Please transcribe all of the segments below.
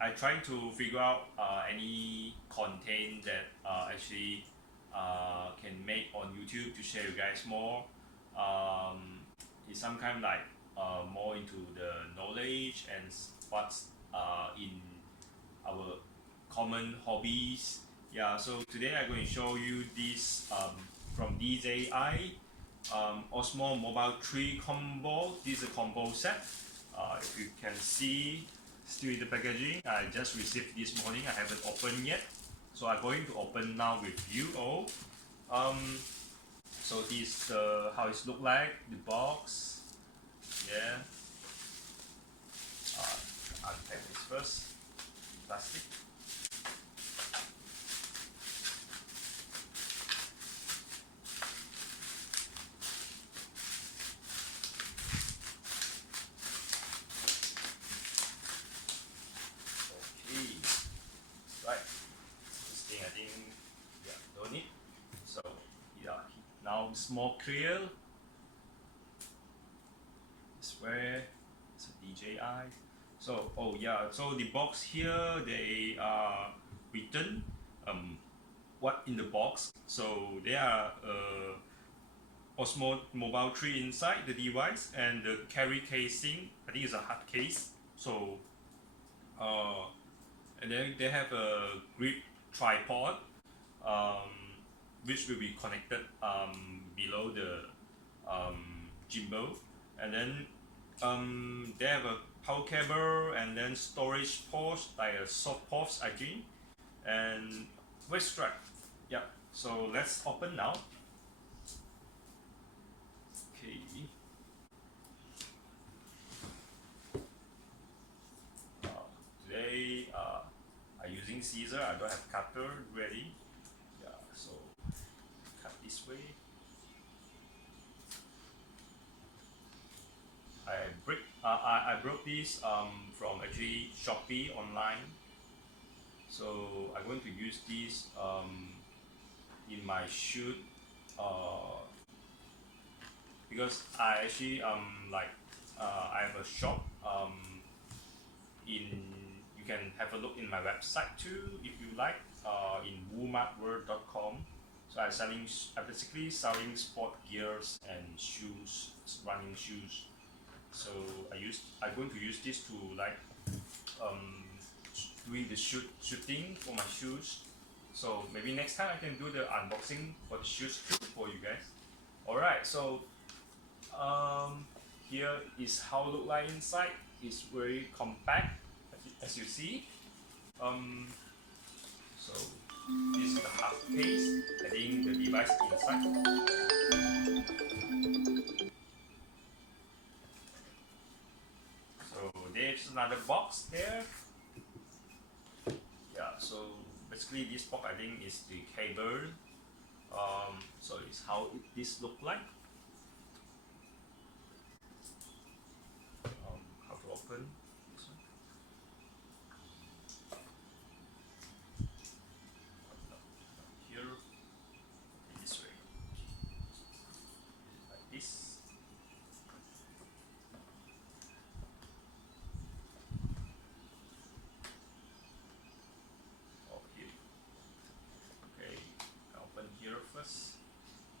I try to figure out any content that actually can make on YouTube to share you guys more. It's some kind like more into the knowledge and what's in our common hobbies. Yeah, so today I'm going to show you this from DJI OSMO Mobile 3 combo. This is a combo set. If you can see, still in the packaging. I just received this morning. I haven't opened yet, so I'm going to open now with you all. Um, so this how it look like the box. Yeah. I'll take this first. Plastic. Okay. Right. This thing I think yeah don't need. So yeah now it's more clear. It's where it's a DJI. So oh yeah, so the box here they are written what in the box. So there are Osmo Mobile 3 inside the device and the carry casing. I think it's a hard case. So uh, and then they have a grip tripod um, which will be connected below the gimbal, and then they have a power cable and then storage ports like a soft ports I think, and waist strap. Yeah. So let's open now. Okay. Uh, Today I'm using scissor. I don't have cutter ready. Yeah. So cut this way. I broke this from actually Shopee online. So I'm going to use this in my shoot uh, because I actually like I have a shop in you can have a look in my website too if you like in woomartworld.com. So I'm basically selling sport gears and shoes, running shoes. So I'm going to use this to like um, doing the shooting for my shoes. So maybe next time I can do the unboxing for the shoes too for you guys. Alright, so um, here is how it look like inside. It's very compact as you see. Um, so this is the half case. I think the device inside. So there's another box there. Yeah, so basically this box I think is the cable. So it's how this look like. How to open this one? Here, this way, like this. Oh, here. Okay, I open here first.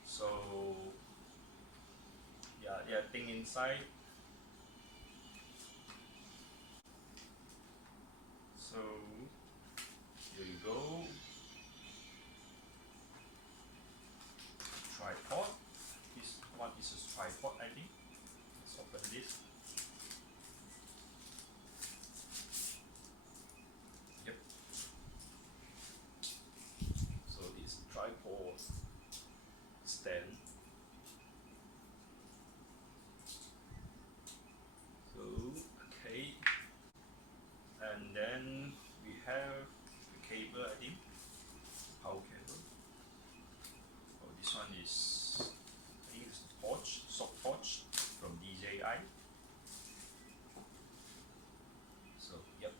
So yeah, yeah, thing inside. So here you go. Tripod. This one is a tripod, I think. Let's open this. Yep. So this tripod stand. So okay, and then we have the cable, I think, power cable. Oh, this one is, I think it's the pouch, soft pouch from DJI. So yep,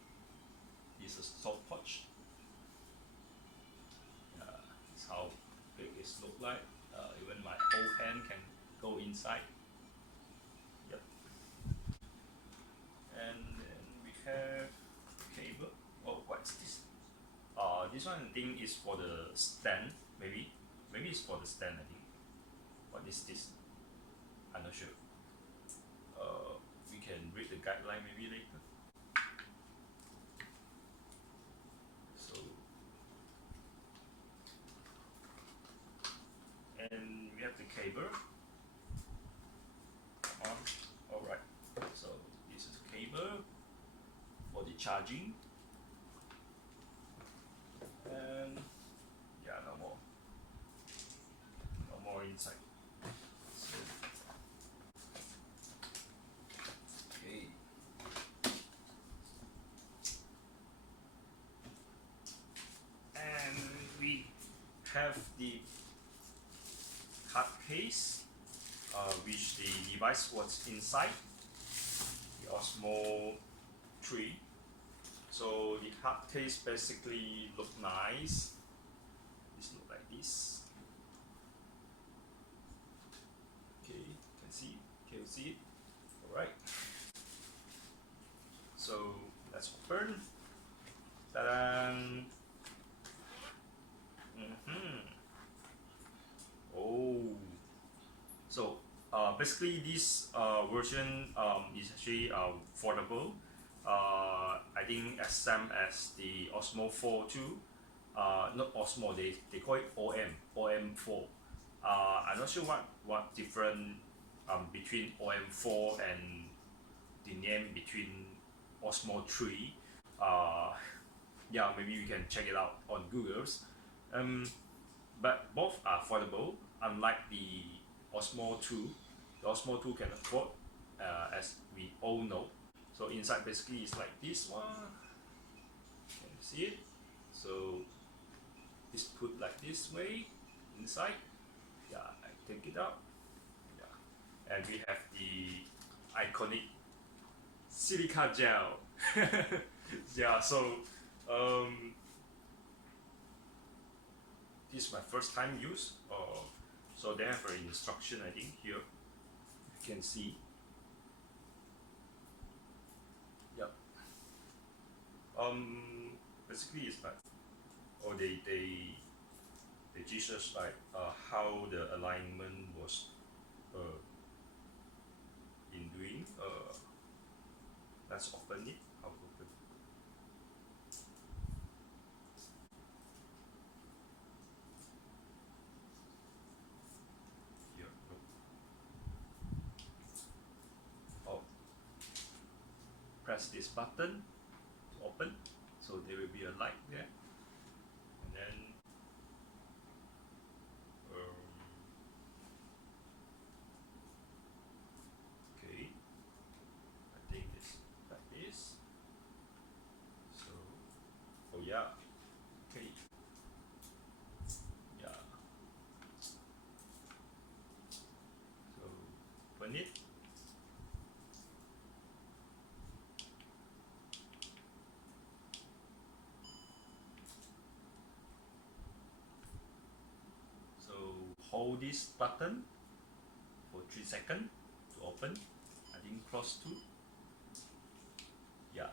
this is soft pouch. This is how big it look like. Even my whole hand can go inside. Yep. And then we have the cable. this one I think is for the stand, maybe it's for the stand. I think. What is this? I'm not sure. We can read the guideline maybe later. So, and we have the cable. Alright. So this is the cable for the charging. And yeah, no more inside. So, okay. And we have the card case, which the device was inside, the Osmo 3. So the hard case basically look nice. This look like this. Okay, can you see it? Alright. So let's open. Ta-da! Oh. So basically this version is actually affordable. I think as same as the Osmo 4 too. Not Osmo, they call it OM4. I'm not sure what different between OM4 and the name between Osmo 3. Yeah, maybe we can check it out on Google's. But both are affordable, unlike the Osmo 2. The Osmo 2 can afford, as we all know. So inside basically is like this one. Can you see it? So it's put like this way inside. Yeah, I take it out. Yeah, and we have the iconic silica gel. Yeah, so this is my first time use. So they have an instruction, I think, here. You can see. Yep. Basically it's like, they teach us like how the alignment was in doing. Let's open it. I'll open. Here, no. Oh. Press this button to open. So there will be a light there. And then okay, I think it's like this. So, oh yeah, okay, yeah. So open it. So hold this button for 3 seconds to open. I think cross 2. Yeah.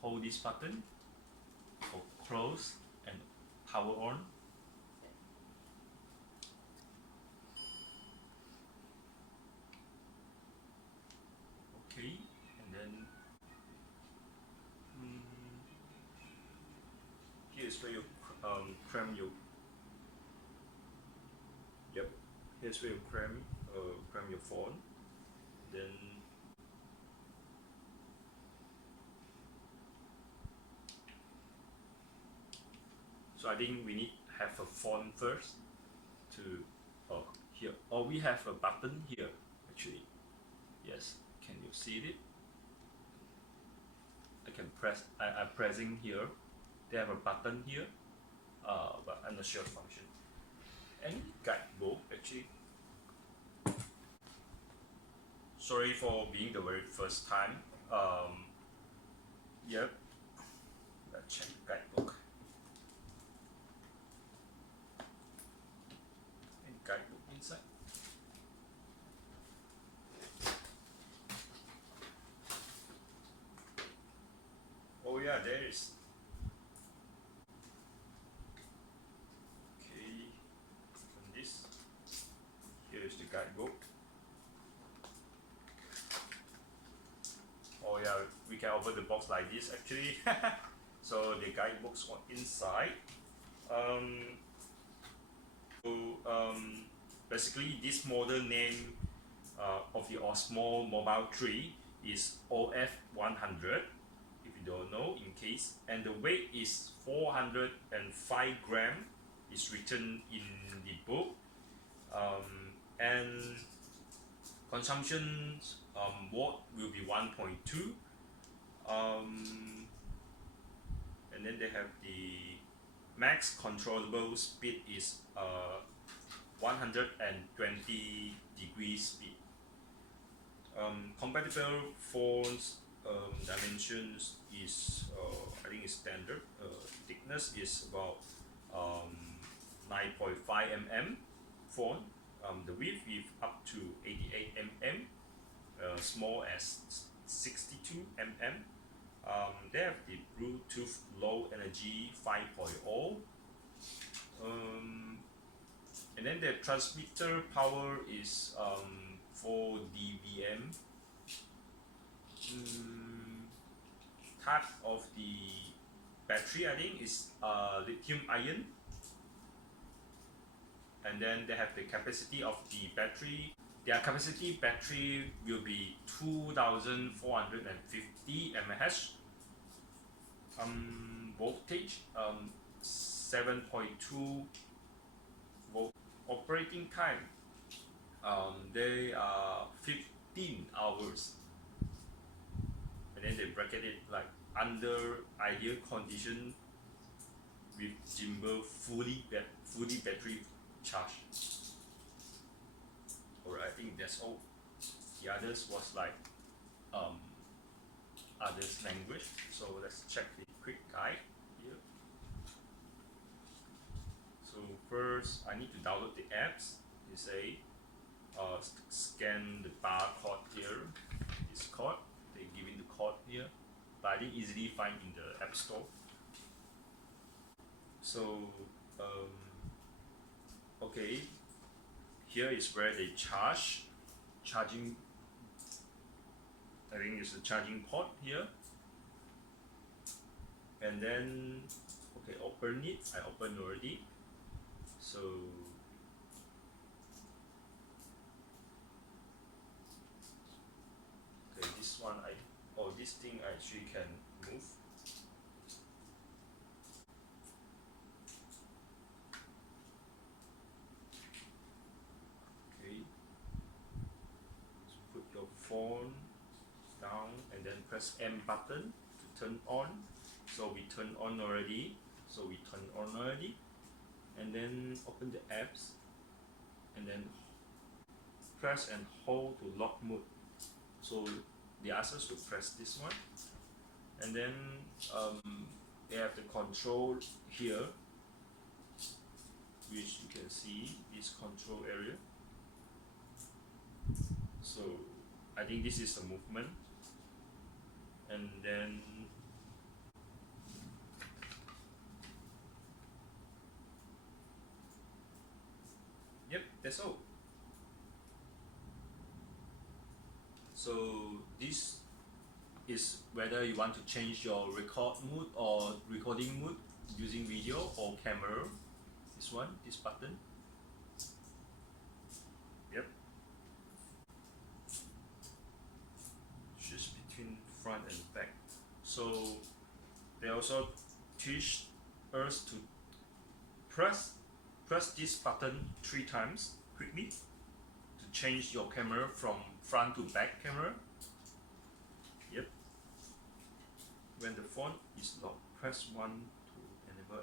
Hold this button for close and power on. Okay, and then here's where you cram your. Yep. Here's where you cram your phone. Then so I think we need have a phone first to here. Or we have a button here actually. Yes, can you see it? I can press. I'm pressing here. They have a button here, but I'm not sure function. Any guidebook actually. Sorry for being the very first time. Yep. Let's check the guidebook. Any guidebook inside? Oh yeah, there is. cover the box like this actually. So the guidebooks on inside. Basically this model name of the Osmo Mobile 3 is OF100, if you don't know, in case, and the weight is 405 gram, is written in the book, and consumption watt will be 1.2, and then they have the max controllable speed is 120 degrees speed. Compatible phones dimensions is I think is standard. Thickness is about 9.5 mm phone. The width is up to 88 mm, small as 62 mm. They have the Bluetooth low energy 5.0. And then the transmitter power is 4 dBm. Type of the battery, I think, is lithium ion. And then they have the capacity of the battery. Their capacity battery will be 2450 mAh. Voltage 7.2 volt. Operating time, they are 15 hours, and then they bracket it like under ideal condition with Gimbal fully battery charged. Alright, I think that's all. The others was like others language. So let's check the quick guide here. So first, I need to download the apps. You say, scan the barcode here. This code, they give in the code here, but I didn't easily find in the App Store. So, okay, here is where they charging. I think it's a charging port here, and then okay, open it. I opened already. So okay, this one this thing I actually can move. Okay, so put your phone down and then press M button to turn on. So we turn on already. And then open the apps and then press and hold to lock mode. So they ask us to press this one, and then they have the control here, which you can see this control area. So I think this is the movement, and then yep, that's all. So this is whether you want to change your record mode or recording mode using video or camera. This one, this button. Yep. Choose between front and back. So they also teach us to press this button 3 times quickly to change your camera from front to back camera. Yep. When the phone is locked, press 1 to enable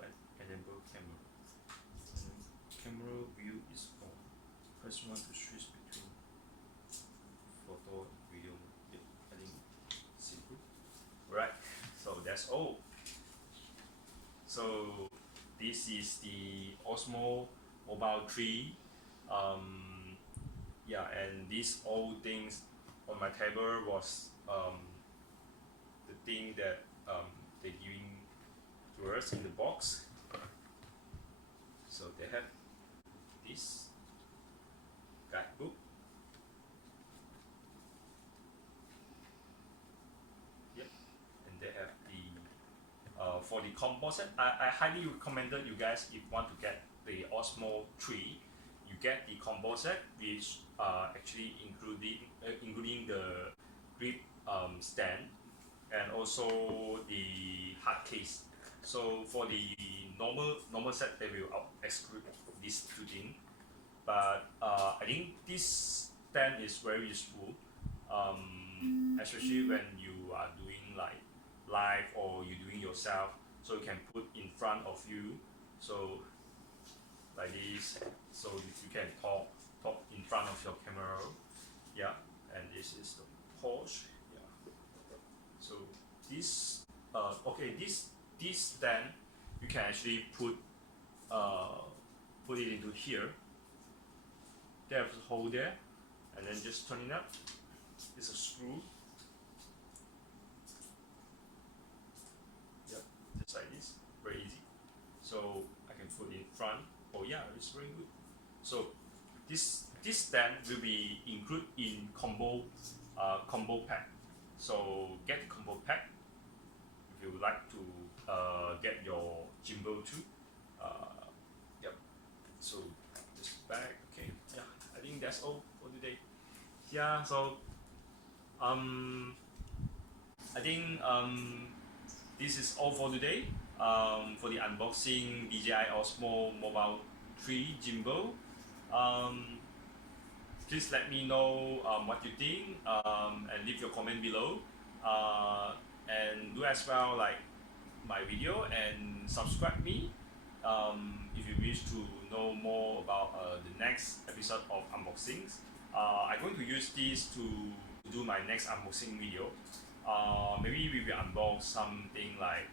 camera. Camera view is on. Press 1 to switch between photo and video. Yep. I think simple. Right. So that's all. So this is the Osmo Mobile 3. Yeah, and these old things on my table was the thing that they're giving to us in the box. So they have this guidebook. Yep. for the combo set, I highly recommended you guys, if you want to get the Osmo 3, you get the combo set, which actually including the grip stand and also the hard case. So for the normal set, they will exclude these two things. But I think this stand is very useful, especially when you are doing like live or you doing yourself. So you can put in front of you, so like this, so you can talk in front of your camera. Yeah, and this is the pose. Yeah. So this okay, this stand you can actually put it into here. There's a hole there, and then just turn it up. It's a screw. Yep, just like this, very easy. So I can put it in front. Oh yeah, it's very good. So this stand will be included in combo pack. So get the combo pack if you would like to get your gimbal too. Yep. So just back. Okay. Yeah. I think that's all for today. Yeah. So I think this is all for today. For the unboxing DJI OSMO Mobile 3 gimbal. Please let me know what you think and leave your comment below. And do as well like my video and subscribe me if you wish to know more about the next episode of unboxings. I'm going to use this to do my next unboxing video. Maybe we will unbox something like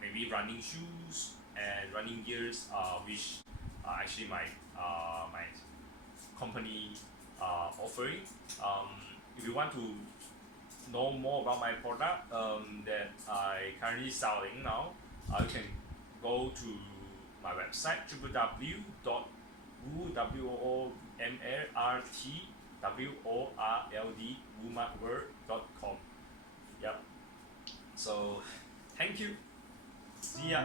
maybe running shoes and running gears, which actually my company offering. If you want to know more about my product that I currently selling now, you can go to my website www.womartworld.com. Yep. So thank you. See ya.